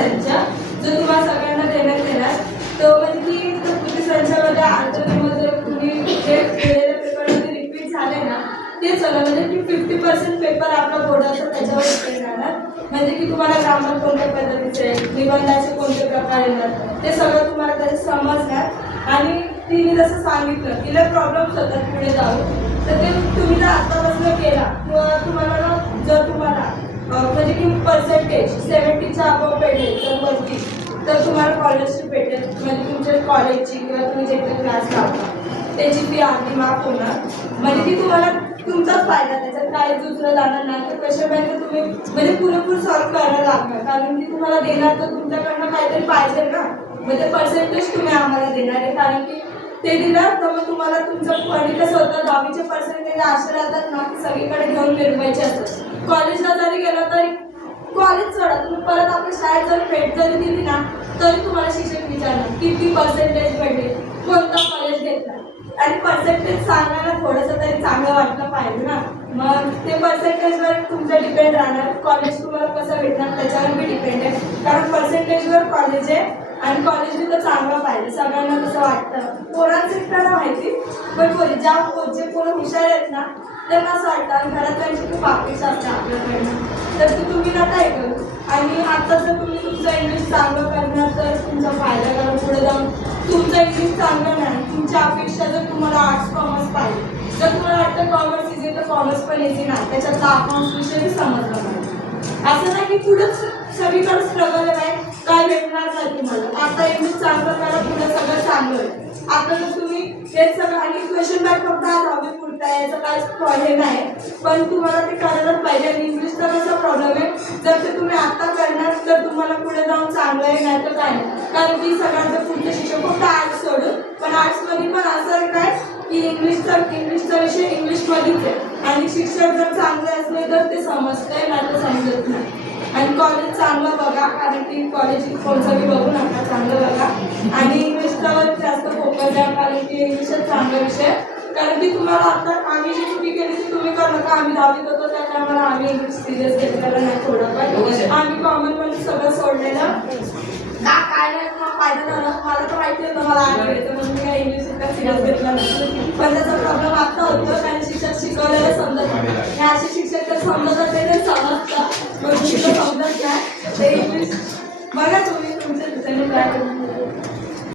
संच जो तुम्हाला सगळ्यांना देण्यात येणार. तो म्हणजे की कृती संचामध्ये आर्धमध्ये तुम्ही जे केलेल्या पेपरमध्ये रिपीट झाले ना ते सगळं म्हणजे की 50% पेपर आपला बोर्डाचा त्याच्यावर डिपेंड राहणार. म्हणजे की तुम्हाला ग्रामर कोणत्या पद्धतीचे, निबंधाचे कोणते प्रकार येणार ते सगळं तुम्हाला त्याचे समजणार. आणि तिने जसं सांगितलं तिला प्रॉब्लेम्स होतात पुढे जाऊन, तर ते तुम्ही जर आत्तापासून केला किंवा तुम्हाला जर तुम्हाला म्हणजे की पर्सेंटेज 70च्या अबव भेटेल जर वरती, तर तुम्हाला स्कॉलरशिप भेटेल. म्हणजे तुमच्या कॉलेजची किंवा तुम्ही जे काही क्लास लावता त्याची फी अर्धी माफ होणार. म्हणजे की तुम्हाला तुमचाच फायदा, त्याच्यात काही दुसरं जाणार नाही. तर क्वेश्चन बँक तुम्ही म्हणजे पुरेपूर सॉल्व्ह करायला लागणार, कारण की तुम्हाला देणार तर तुमच्याकडनं काहीतरी पाहिजे ना. म्हणजे पर्सेंटेज तुम्ही आम्हाला देणार आहे, कारण की ते दिलं तर मग तुम्हाला तुमचं आणि कसं होतं 10वीचे पर्सेंटेज असे राहतात ना की सगळीकडे घेऊन फिरवायचे असतात. कॉलेजला जरी गेलं तरी कॉलेज सोडा, तुम्ही परत आपल्या शाळेत जर भेट जरी दिली ना तरी तुम्हाला शिक्षक विचारणार किती पर्सेंटेज भेटले, कोणता कॉलेज घेतला. आणि पर्सेंटेज सांगायला थोडंसं तरी चांगलं वाटलं पाहिजे ना. मग ते पर्सेंटेजवर तुमचं डिपेंड राहणार. कॉलेज तुम्हाला कसं भेटणार त्याच्यावर बी डिपेंड आहे, कारण पर्सेंटेजवर कॉलेज आहे आणि कॉलेज बी तर चांगलं पाहिजे. सगळ्यांना कसं वाटतं पोरांचं इतकं माहिती, पण ज्या जे पोरं हुशार आहेत ना त्यांना असं वाटतं आणि घरात त्यांची खूप अपेक्षा असते आपल्याकडनं, तर ते तुम्ही नका हे करू. आणि आता जर तुम्ही तुमचं इंग्लिश चांगलं करणार तर तुमचा फायदा, कारण पुढे जाऊन तुमचं इंग्लिश चांगलं नाही, तुमच्या अपेक्षा जर तुम्हाला आर्ट्स कॉमर्स पाहिजे, जर तुम्हाला वाटतं कॉमर्स इझी तर कॉमर्स पण इझी नाही, त्याच्यातला अकाउंट्स विषय समजलं पाहिजे. असं नाही की पुढंच सगळीकडे स्ट्रगल आहे काय भेटणार नाही तुम्हाला. आता इंग्लिश चांगलं करा, पुढे सगळं चांगलं आहे. आता जर तुम्ही हे सगळं आणि क्वेश्चन बँक फक्त 10वी पुरता याचं काय हे नाही, पण तुम्हाला ते करायलाच पाहिजे. आणि इंग्लिशचा कसा प्रॉब्लेम आहे, जर ते तुम्ही आता करणार तर तुम्हाला पुढे जाऊन चांगलं आहे, नाही तर काय नाही. कारण की सगळ्यांचं पुढचं शिक्षण फक्त आर्ट्स सोडून, पण आर्ट्समध्ये पण असं आहे काय की इंग्लिशचा विषय इंग्लिशमध्येच आहे आणि शिक्षक जर चांगले असले तर ते समजतंय, नाही तर समजत नाही. आणि कॉलेज चांगलं बघा, कारण की कॉलेज कोणचं बी बघू नका, चांगलं बघा. आणि इंग्लिशवर जास्त फोकस द्या, कारण की इंग्लिशच चांगला विषय. कारण की तुम्हाला आता आम्ही जी चुकी केली ती तुम्ही करू नका. आम्ही 10वीत होतो त्या टायमाला आम्ही इंग्लिश सिरियस घेतलेलं नाही थोडंफार. आम्ही कॉमनमध्ये सगळं सोडलेलं काय नाही, तुम्हाला फायदा झाला. मला तर माहिती होतं मला आठ येतं म्हणून मी काय इंग्लिश इतका सिरियस घेतला नाही. पण त्याचा प्रॉब्लेम आता होतो कारण शिक्षक शिकवलेलं समजत नाही. हे असे शिक्षक तर समजतात ते समजतात, पण समजत नाही ते इंग्लिश. बघा तुम्ही तुमच्या ठिकाणी ट्राय करून.